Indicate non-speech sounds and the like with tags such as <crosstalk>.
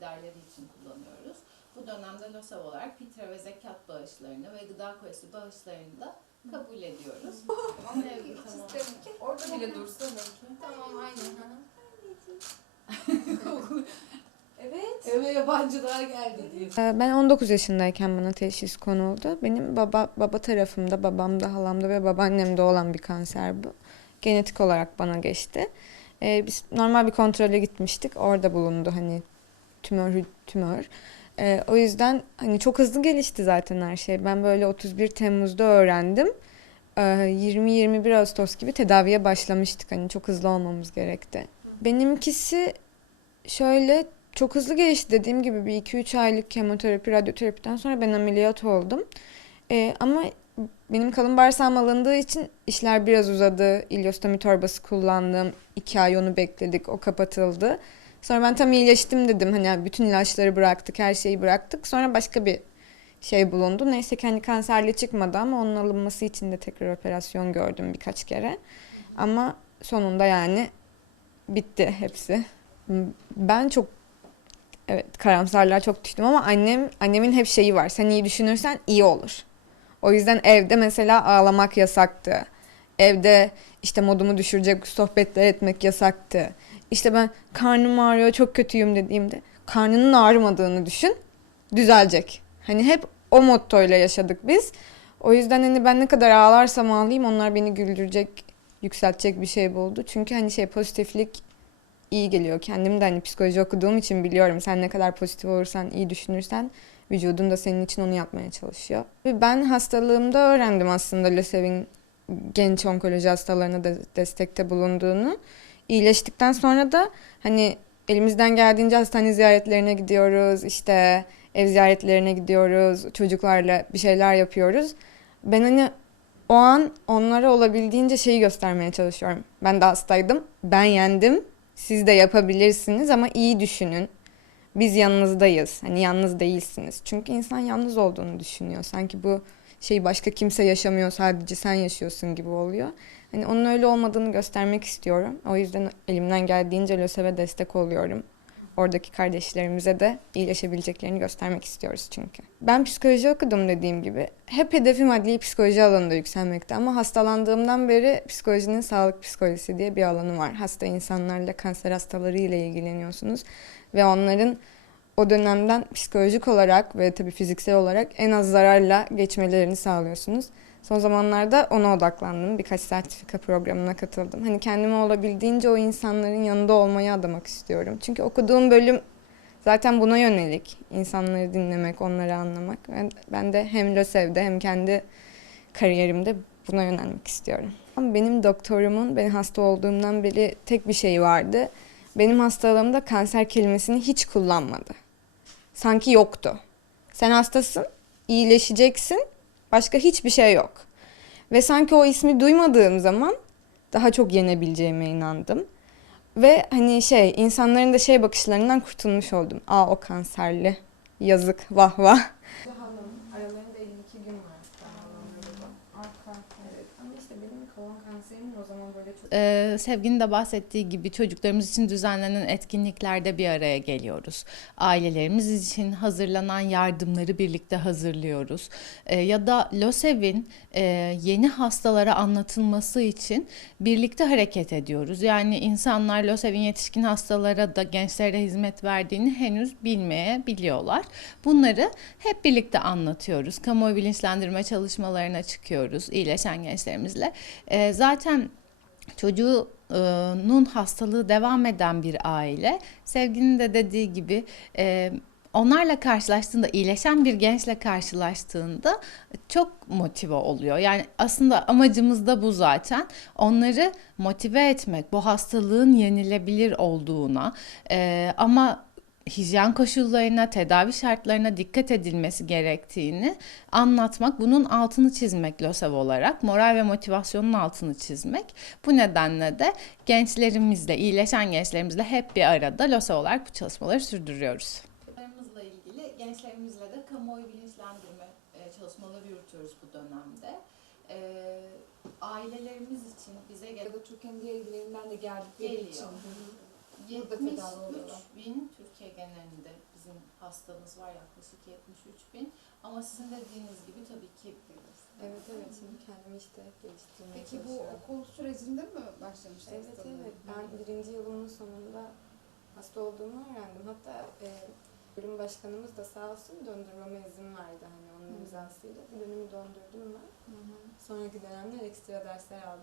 giderleri için kullanıyoruz. Bu dönemde LOSEV olarak fitre ve zekat bağışlarını ve gıda kolisi bağışlarını da kabul ediyoruz. <laughs> Evet, tamam. Orada bile dursa Tamam aynen. <laughs> Evet. Eve yabancılar geldi diye. Ee, Ben 19 yaşındayken bana teşhis konuldu. Benim baba baba tarafımda, babamda, halamda ve babaannemde olan bir kanser bu. Genetik olarak bana geçti. Ee, biz normal bir kontrole gitmiştik. Orada bulundu hani tümör tümör. Ee, o yüzden hani çok hızlı gelişti zaten her şey. Ben böyle 31 Temmuz'da öğrendim. Ee, 20-21 Ağustos gibi tedaviye başlamıştık. Hani çok hızlı olmamız gerekti. Benimkisi şöyle çok hızlı gelişti dediğim gibi bir 2-3 aylık kemoterapi, radyoterapiden sonra ben ameliyat oldum. Ee, ama benim kalın bağırsağım alındığı için işler biraz uzadı. İlyostomi torbası kullandım. 2 ay onu bekledik. O kapatıldı. Sonra ben tam iyileştim dedim. Hani bütün ilaçları bıraktık, her şeyi bıraktık. Sonra başka bir şey bulundu. Neyse ki hani kanserli çıkmadı ama onun alınması için de tekrar operasyon gördüm birkaç kere. Ama sonunda yani bitti hepsi. Ben çok Evet karamsarlığa çok düştüm ama annem annemin hep şeyi var. Sen iyi düşünürsen iyi olur. O yüzden evde mesela ağlamak yasaktı. Evde işte modumu düşürecek sohbetler etmek yasaktı. İşte ben karnım ağrıyor çok kötüyüm dediğimde karnının ağrımadığını düşün düzelecek. Hani hep o mottoyla yaşadık biz. O yüzden hani ben ne kadar ağlarsam ağlayayım onlar beni güldürecek, yükseltecek bir şey buldu. Çünkü hani şey pozitiflik iyi geliyor. Kendim de hani psikoloji okuduğum için biliyorum. Sen ne kadar pozitif olursan, iyi düşünürsen vücudun da senin için onu yapmaya çalışıyor. Ben hastalığımda öğrendim aslında LÖSEV'in genç onkoloji hastalarına da destekte bulunduğunu. İyileştikten sonra da hani elimizden geldiğince hastane ziyaretlerine gidiyoruz. işte ev ziyaretlerine gidiyoruz. Çocuklarla bir şeyler yapıyoruz. Ben hani o an onlara olabildiğince şeyi göstermeye çalışıyorum. Ben de hastaydım. Ben yendim. Siz de yapabilirsiniz ama iyi düşünün. Biz yanınızdayız. Hani yalnız değilsiniz. Çünkü insan yalnız olduğunu düşünüyor. Sanki bu şeyi başka kimse yaşamıyor, sadece sen yaşıyorsun gibi oluyor. Hani onun öyle olmadığını göstermek istiyorum. O yüzden elimden geldiğince LÖSEV'e destek oluyorum. Oradaki kardeşlerimize de iyileşebileceklerini göstermek istiyoruz çünkü. Ben psikoloji okudum dediğim gibi. Hep hedefim adli psikoloji alanında yükselmekti ama hastalandığımdan beri psikolojinin sağlık psikolojisi diye bir alanı var. Hasta insanlarla, kanser hastaları ile ilgileniyorsunuz ve onların o dönemden psikolojik olarak ve tabii fiziksel olarak en az zararla geçmelerini sağlıyorsunuz. Son zamanlarda ona odaklandım. Birkaç sertifika programına katıldım. Hani kendime olabildiğince o insanların yanında olmayı adamak istiyorum. Çünkü okuduğum bölüm zaten buna yönelik. İnsanları dinlemek, onları anlamak. Ben, de hem LÖSEV'de hem kendi kariyerimde buna yönelmek istiyorum. Ama benim doktorumun ben hasta olduğumdan beri tek bir şey vardı. Benim hastalığımda kanser kelimesini hiç kullanmadı. Sanki yoktu. Sen hastasın, iyileşeceksin, başka hiçbir şey yok. Ve sanki o ismi duymadığım zaman daha çok yenebileceğime inandım. Ve hani şey insanların da şey bakışlarından kurtulmuş oldum. Aa o kanserli. Yazık vah vah. O zaman böyle çok Ee, Sevginin de bahsettiği gibi çocuklarımız için düzenlenen etkinliklerde bir araya geliyoruz. Ailelerimiz için hazırlanan yardımları birlikte hazırlıyoruz. Ee, ya da LÖSEV'in e, yeni hastalara anlatılması için birlikte hareket ediyoruz. Yani insanlar LÖSEV'in yetişkin hastalara da gençlere hizmet verdiğini henüz bilmeyebiliyorlar. Bunları hep birlikte anlatıyoruz. Kamuoyu bilinçlendirme çalışmalarına çıkıyoruz iyileşen gençlerimizle. Ee, zaten çocuğunun hastalığı devam eden bir aile sevginin de dediği gibi e, onlarla karşılaştığında iyileşen bir gençle karşılaştığında çok motive oluyor. Yani aslında amacımız da bu zaten. Onları motive etmek bu hastalığın yenilebilir olduğuna e, ama hijyen koşullarına, tedavi şartlarına dikkat edilmesi gerektiğini anlatmak, bunun altını çizmek LÖSEV olarak, moral ve motivasyonun altını çizmek. Bu nedenle de gençlerimizle, iyileşen gençlerimizle hep bir arada LÖSEV olarak bu çalışmaları sürdürüyoruz. Çocuklarımızla ilgili gençlerimizle de kamuoyu bilinçlendirme e, çalışmaları yürütüyoruz bu dönemde. E, ailelerimiz için bize Ya da Türkiye'nin diğer illerinden de geldikleri Geliyor. için. 73 tedavi oluyorlar. bin Türkiye genelinde bizim hastamız var yaklaşık 73 bin. Ama sizin dediğiniz gibi tabii ki Evet evet şimdi kendimi işte geliştirmeye Peki bu çalışıyorum. okul sürecinde mi başlamıştı Evet hastalığın? evet ben birinci yılımın sonunda hasta olduğumu öğrendim. Hatta e, bölüm başkanımız da sağ olsun döndürmeme izin verdi hani onun Hı. imzasıyla. Bir dönümü döndürdüm ben. Sonraki dönemler ekstra dersler aldım.